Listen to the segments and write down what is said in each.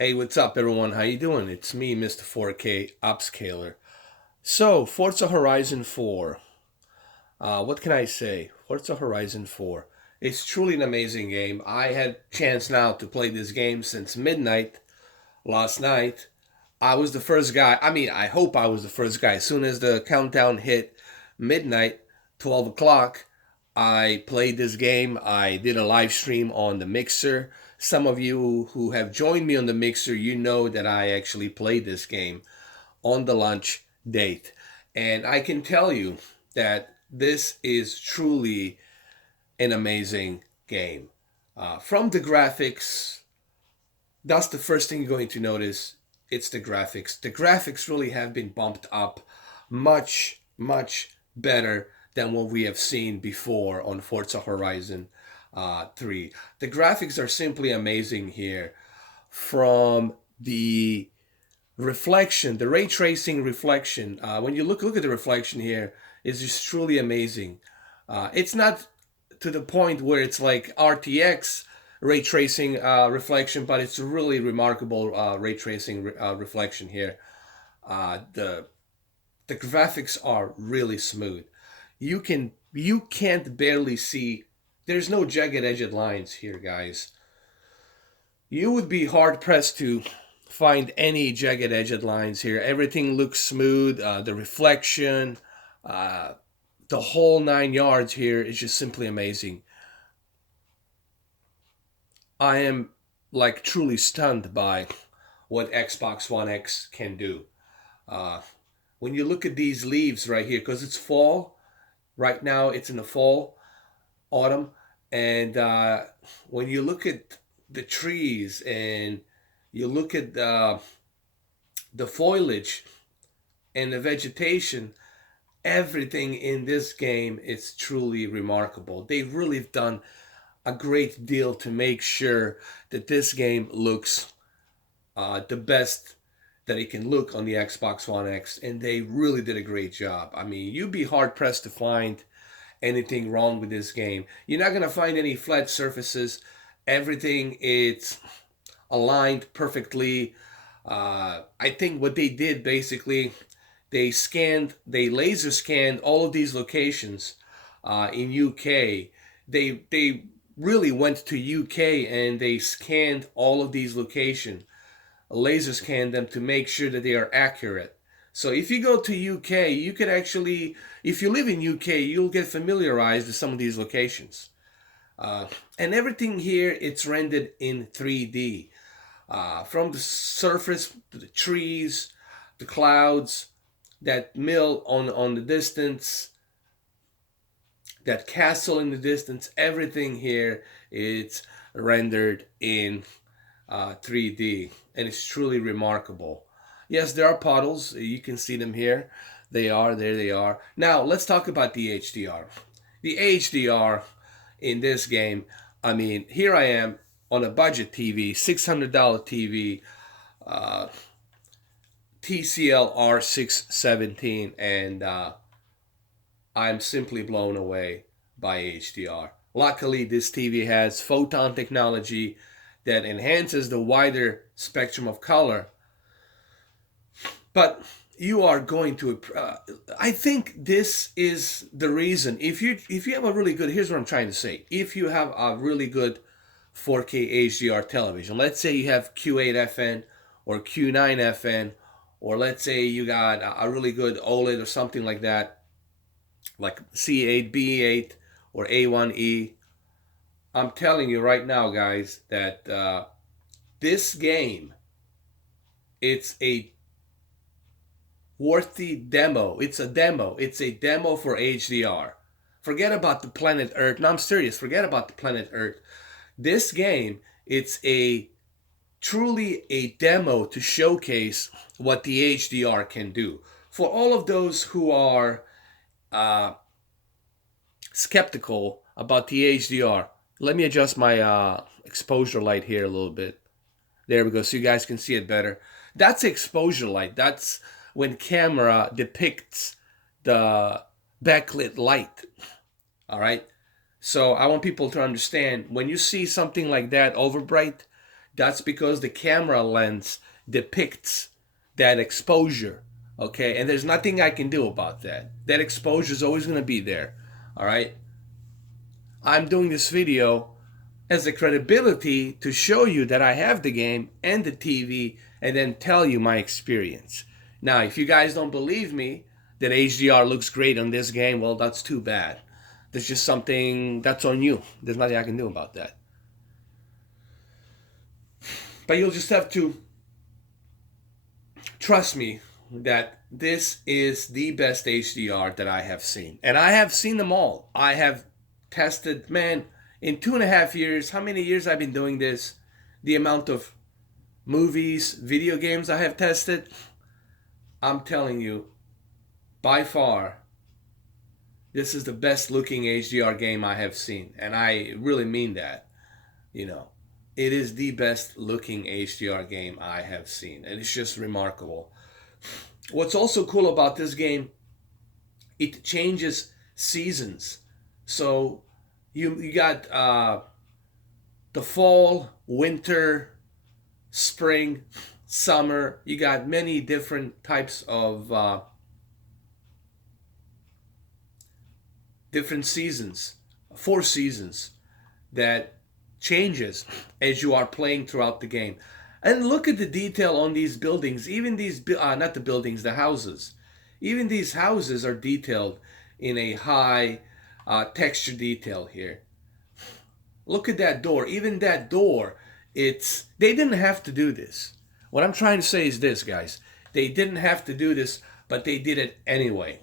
Hey, what's up, everyone? How you doing? It's me, Mr. 4K Upscaler. So, Forza Horizon 4. What can I say? Forza Horizon 4. It's truly an amazing game. I had chance now to play this game since midnight last night. I was the first guy. I hope I was the first guy. As soon as the countdown hit midnight, 12 o'clock, I played this game. I did a live stream on the Mixer. Some of you who have joined me on the Mixer, you know that I actually played this game on the launch date. And I can tell you that this is truly an amazing game. From the graphics, that's the first thing you're going to notice. It's the graphics. The graphics really have been bumped up much, much better than what we have seen before on Forza Horizon 3. The graphics are simply amazing here. From the reflection, the ray tracing reflection, when you look at the reflection here, it's just truly amazing. It's not to the point where it's like RTX ray tracing reflection, but it's really remarkable ray tracing reflection here. The graphics are really smooth. You can't barely see. There's no jagged edged lines here, guys. You would be hard pressed to find any jagged edged lines here. Everything looks smooth. The reflection, uh, the whole 9 yards here is just simply amazing. I am like truly stunned by what Xbox One X can do. Uh, when you look at these leaves right here, because it's fall right now, it's in the fall, autumn, and when you look at the trees and you look at the foliage and the vegetation, everything in this game is truly remarkable. They've really done a great deal to make sure that this game looks the best that it can look on the Xbox One X, and they really did a great job. I mean, you'd be hard pressed to find anything wrong with this game. You're not gonna find any flat surfaces. Everything is aligned perfectly. I think what they did basically, they laser scanned all of these locations in UK. They really went to UK and they scanned all of these locations, laser scanned them to make sure that they are accurate. So if you go to UK, you could actually, if you live in UK, you'll get familiarized with some of these locations. And everything here, it's rendered in 3D. From the surface to the trees, the clouds, that mill on the distance, that castle in the distance, everything here it's rendered in 3D, and it's truly remarkable. Yes, there are puddles. You can see them here. They are there. They are. Now let's talk about the HDR. The HDR in this game. I mean, here I am on a budget TV, $600 TV, uh, TCL R617, and I'm simply blown away by HDR. Luckily, this TV has photon technology that enhances the wider spectrum of color, but you are going to I think this is the reason. If you have a really good, here's what I'm trying to say, if you have a really good 4K HDR television, let's say you have Q8FN or Q9FN, or let's say you got a really good OLED or something like that, like C8, B8, or A1E. I'm telling you right now, guys, that this game, it's a worthy demo. It's a demo. It's a demo for HDR. Forget about the planet Earth. No, I'm serious. Forget about the planet Earth. This game, it's a truly a demo to showcase what the HDR can do. For all of those who are uh, skeptical about the HDR, let me adjust my exposure light here a little bit. There we go, so you guys can see it better. That's exposure light. That's when camera depicts the backlit light. All right. So I want people to understand, when you see something like that over bright, That's because the camera lens depicts that exposure. Okay, and there's nothing I can do about that. That exposure is always going to be there. All right. I'm doing this video as a credibility to show you that I have the game and the TV, and then tell you my experience. Now, if you guys don't believe me that HDR looks great on this game, well, that's too bad. There's just something that's on you. There's nothing I can do about that. But you'll just have to trust me that this is the best HDR that I have seen. And I have seen them all. I have tested, man, in 2.5 years, how many years I've been doing this, the amount of movies, video games I have tested, I'm telling you, by far, this is the best looking HDR game I have seen. And I really mean that. You know, it is the best looking HDR game I have seen. And it's just remarkable. What's also cool about this game, it changes seasons. So you got the fall, winter, spring, summer. You got many different types of different seasons, 4 seasons that changes as you are playing throughout the game. And look at the detail on these buildings. Even these, not the buildings, the houses. Even these houses are detailed in a high texture detail here. Look at that door. Even that door, they didn't have to do this. What I'm trying to say is this, guys. They didn't have to do this, but they did it anyway.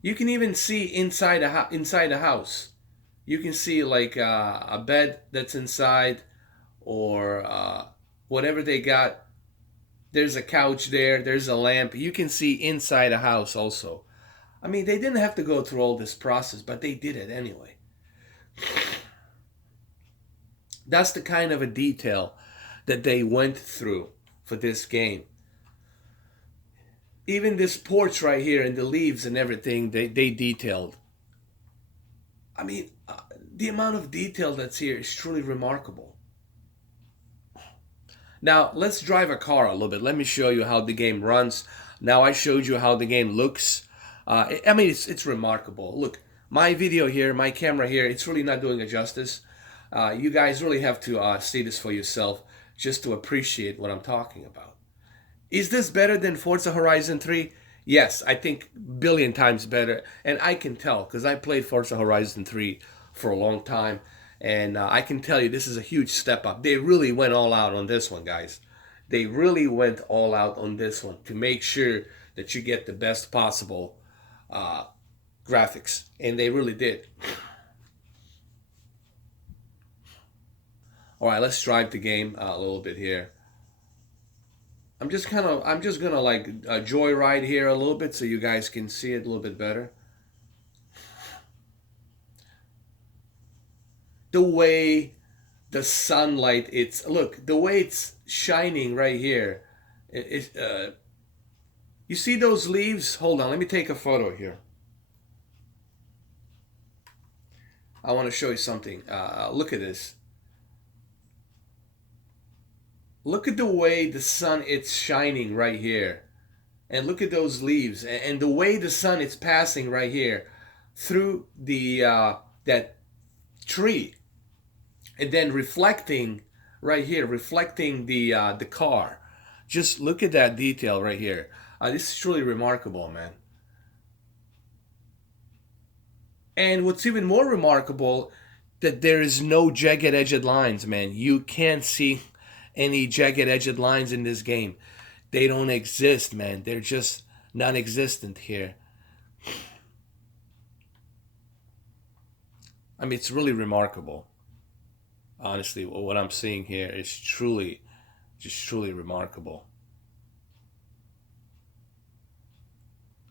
You can even see inside a house. You can see like a bed that's inside, or whatever they got. There's a couch there. There's a lamp. You can see inside a house also. I mean, they didn't have to go through all this process, but they did it anyway. That's the kind of a detail that they went through for this game. Even this porch right here and the leaves and everything, they detailed. I mean, the amount of detail that's here is truly remarkable. Now, let's drive a car a little bit. Let me show you how the game runs. Now, I showed you how the game looks. I mean, it's remarkable. Look, my video here, my camera here, it's really not doing it justice. You guys really have to see this for yourself just to appreciate what I'm talking about. Is this better than Forza Horizon 3? Yes, I think billion times better. And I can tell because I played Forza Horizon 3 for a long time. And I can tell you this is a huge step up. They really went all out on this one, guys. They really went all out on this one to make sure that you get the best possible graphics. And they really did. All right, let's drive the game a little bit here. I'm just gonna like joyride here a little bit so you guys can see it a little bit better. The way the sunlight, look, the way it's shining right here. You see those leaves? Hold on, let me take a photo here. I want to show you something. Look at this. Look at the way the sun, it's shining right here. And look at those leaves. And the way the sun is passing right here through the that tree. And then reflecting right here, reflecting the car. Just look at that detail right here. This is truly remarkable, man. And what's even more remarkable, that there is no jagged-edged lines, man. You can't see any jagged-edged lines in this game. They don't exist, man. They're just non-existent here. I mean, it's really remarkable. Honestly, what I'm seeing here is truly remarkable.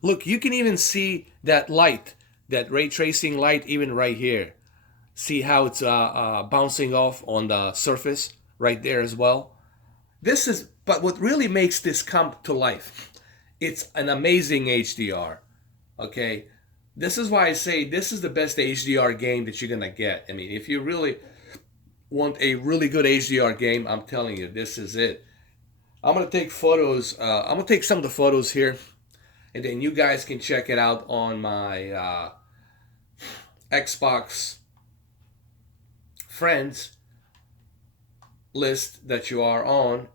Look, you can even see that light, that ray tracing light, even right here. See how it's bouncing off on the surface right there as well. But what really makes this come to life, it's an amazing HDR. Okay, this is why I say this is the best HDR game that you're gonna get. I mean, if you really want a really good HDR game, I'm telling you, this is it. I'm gonna take photos. I'm gonna take some of the photos here, and then you guys can check it out on my Xbox friends list that you are on.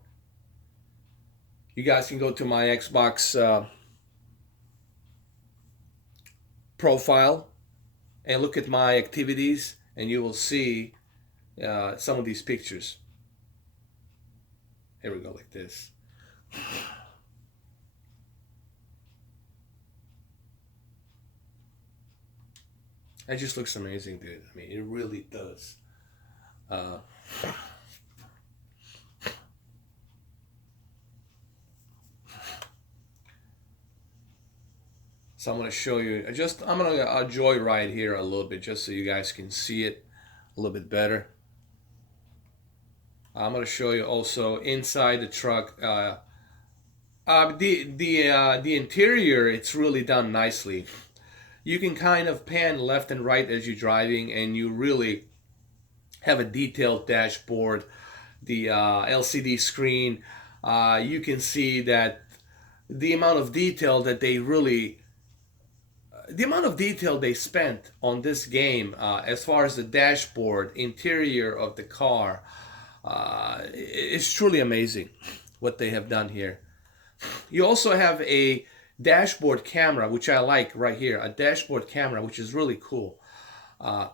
You guys can go to my Xbox profile and look at my activities, and you will see some of these pictures. Here we go, like this. It just looks amazing, dude. I mean, it really does. Uh, so I'm gonna show you. I'm gonna joyride here a little bit, just so you guys can see it a little bit better. I'm gonna show you also inside the truck. The interior, it's really done nicely. You can kind of pan left and right as you're driving, and you really have a detailed dashboard. The LCD screen, you can see that the amount of detail that they really, the amount of detail they spent on this game, as far as the dashboard, interior of the car, it's truly amazing what they have done here. You also have a dashboard camera, which I like right here, a dashboard camera, which is really cool. I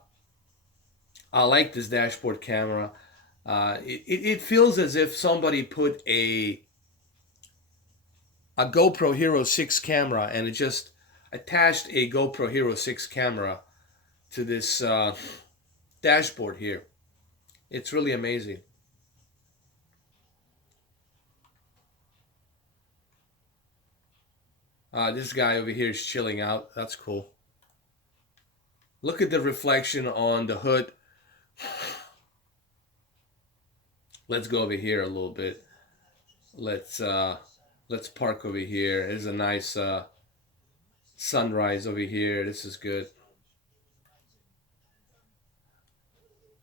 like this dashboard camera. It feels as if somebody put a GoPro Hero 6 camera, and it just attached a GoPro Hero 6 camera to this dashboard here. It's really amazing. This guy over here is chilling out. That's cool. Look at the reflection on the hood. Let's go over here a little bit. Let's park over here. There's a nice sunrise over here. This is good.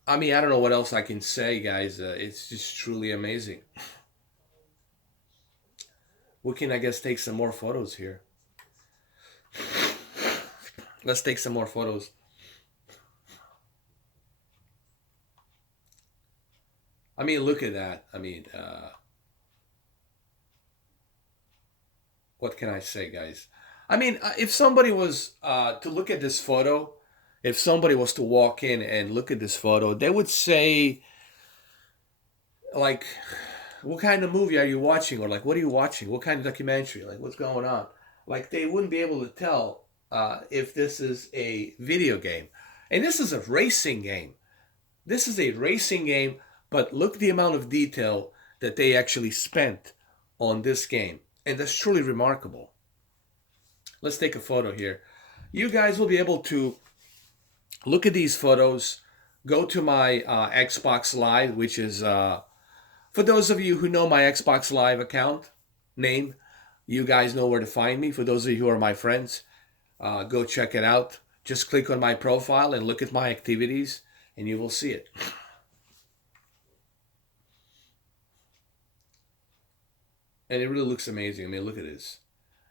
I mean, I don't know what else I can say, guys. It's just truly amazing. We can, I guess, take some more photos here. Let's take some more photos. I mean, look at that. I mean, what can I say, guys? I mean, if somebody was to look at this photo, if somebody was to walk in and look at this photo, they would say, like, what kind of movie are you watching? Or, like, what are you watching? What kind of documentary? Like, what's going on? Like, they wouldn't be able to tell if this is a video game. And this is a racing game. This is a racing game, but look the amount of detail that they actually spent on this game. And that's truly remarkable. Let's take a photo here. You guys will be able to look at these photos. Go to my Xbox Live, which is, for those of you who know my Xbox Live account name, you guys know where to find me. For those of you who are my friends, go check it out. Just click on my profile and look at my activities, and you will see it. And it really looks amazing. I mean, look at this.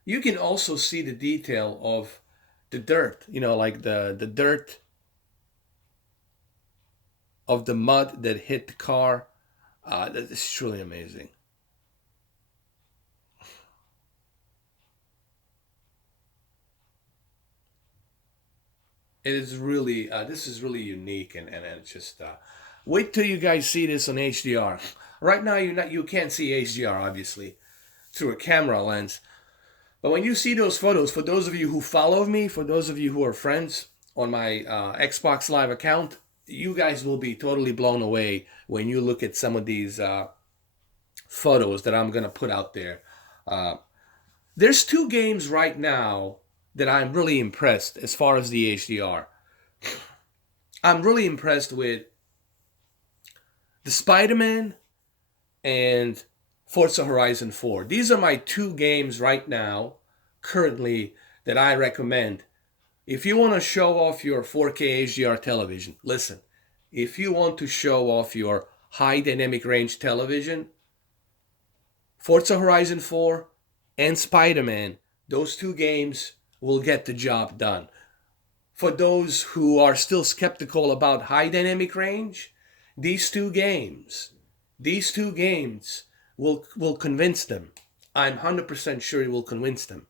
You can also see the detail of the dirt, you know, like the dirt of the mud that hit the car. That is truly amazing. It is really, this is really unique, and it's just, wait till you guys see this on HDR. Right now, you can't see HDR, obviously, through a camera lens. But when you see those photos, for those of you who follow me, for those of you who are friends on my Xbox Live account, you guys will be totally blown away when you look at some of these photos that I'm going to put out there. There's two games right now that I'm really impressed as far as the HDR. I'm really impressed with the Spider-Man and Forza Horizon 4. These are my two games right now, currently, that I recommend. If you want to show off your 4K HDR television, listen, if you want to show off your high dynamic range television, Forza Horizon 4 and Spider-Man, those two games will get the job done. For those who are still skeptical about high dynamic range, these two games will convince them. I'm 100% sure it will convince them.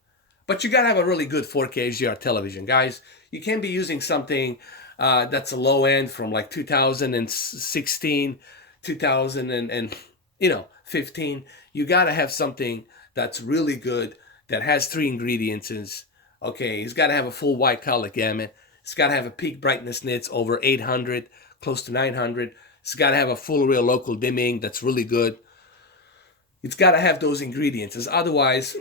But you gotta have a really good 4K HDR television, guys. You can't be using something that's a low end from like 2016, 2015. You gotta have something that's really good, that has three ingredients. Okay, it's gotta have a full white color gamut. It's gotta have a peak brightness nits over 800, close to 900. It's gotta have a full real local dimming that's really good. It's gotta have those ingredients. Otherwise,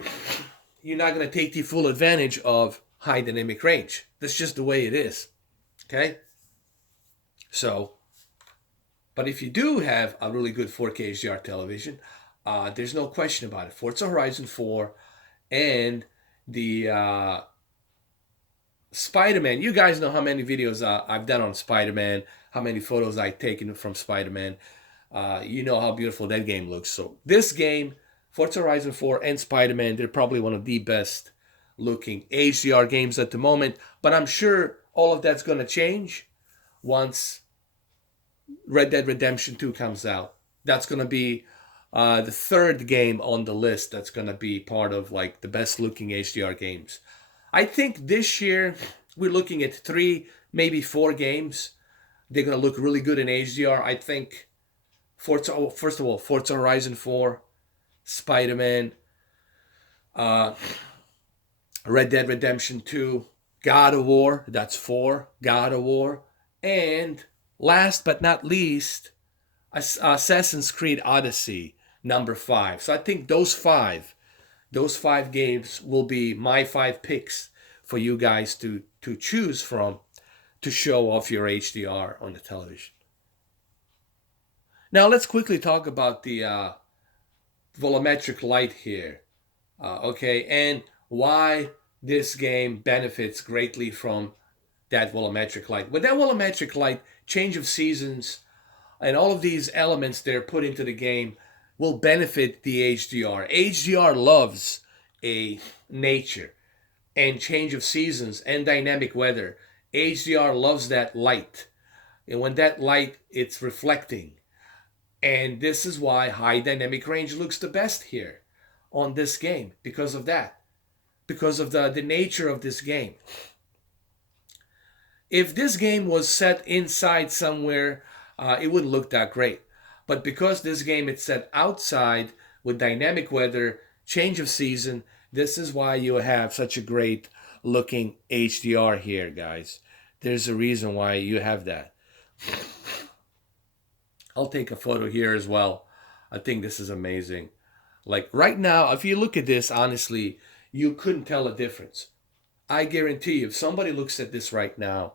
you're not going to take the full advantage of high dynamic range. That's just the way it is. Okay? So, but if you do have a really good 4K HDR television, there's no question about it. Forza Horizon 4 and the Spider-Man. You guys know how many videos I've done on Spider-Man, how many photos I've taken from Spider-Man. You know how beautiful that game looks. So this game, Forza Horizon 4 and Spider-Man, they're probably one of the best looking HDR games at the moment. But I'm sure all of that's going to change once Red Dead Redemption 2 comes out. That's going to be the third game on the list that's going to be part of like the best looking HDR games. I think this year we're looking at 3, maybe 4 games. They're going to look really good in HDR. I think first of all, Forza Horizon 4, Spider-Man, Red Dead Redemption 2, God of War, that's 4, God of War, and last but not least, Assassin's Creed Odyssey, number 5. So I think those five games will be my 5 picks for you guys to choose from to show off your HDR on the television. Now let's quickly talk about the volumetric light here, okay, and why this game benefits greatly from that volumetric light. With that volumetric light, change of seasons, and all of these elements they're put into the game will benefit the HDR. HDR loves a nature and change of seasons and dynamic weather. HDR loves that light, and when that light it's reflecting. And this is why high dynamic range looks the best here on this game, because of that. Because of the nature of this game. If this game was set inside somewhere, it wouldn't look that great. But because this game is set outside with dynamic weather, change of season, this is why you have such a great looking HDR here, guys. There's a reason why you have that. I'll take a photo here as well. I think this is amazing. Like right now, if you look at this, honestly, you couldn't tell a difference. I guarantee you, if somebody looks at this right now,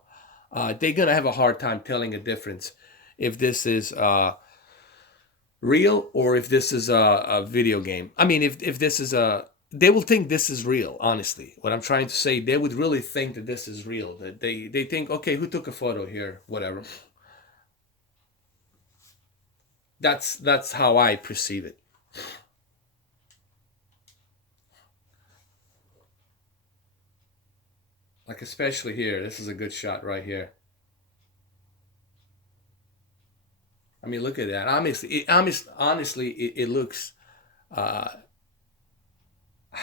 they're going to have a hard time telling a difference if this is real or if this is a video game. I mean, if this is they will think this is real, honestly. What I'm trying to say, they would really think that this is real. That they think, okay, who took a photo here? Whatever. That's how I perceive it. Like especially here, this is a good shot right here. I mean, look at that. Honestly, it looks.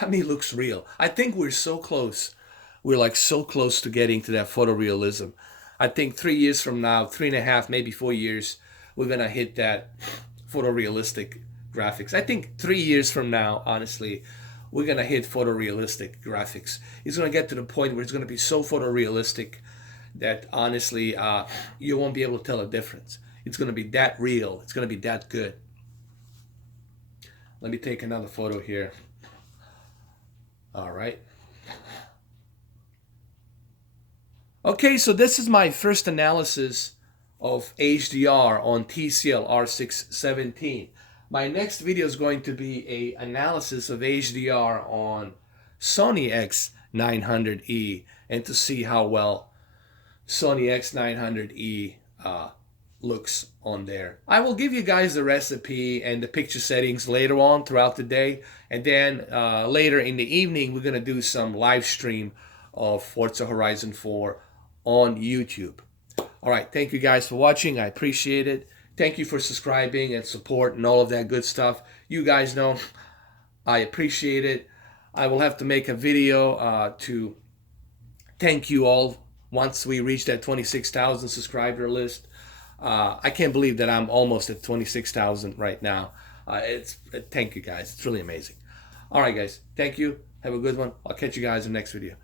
It looks real. I think we're so close. We're like so close to getting to that photorealism. I think 3 years from now, 3.5, maybe 4 years, we're gonna hit that photorealistic graphics. I think 3 years from now, honestly, we're gonna hit photorealistic graphics. It's gonna get to the point where it's gonna be so photorealistic that honestly, you won't be able to tell a difference. It's gonna be that real. It's gonna be that good. Let me take another photo here. All right. Okay, so this is my first analysis of HDR on TCL R617. My next video is going to be a analysis of HDR on Sony X900E and to see how well Sony X900E looks on there. I will give you guys the recipe and the picture settings later on throughout the day, and then later in the evening we're gonna do some live stream of Forza Horizon 4 on YouTube. All right, thank you guys for watching. I appreciate it. Thank you for subscribing and support and all of that good stuff. You guys know I appreciate it. I will have to make a video to thank you all once we reach that 26,000 subscriber list. I can't believe that I'm almost at 26,000 right now. Thank you guys. It's really amazing. All right, guys. Thank you. Have a good one. I'll catch you guys in the next video.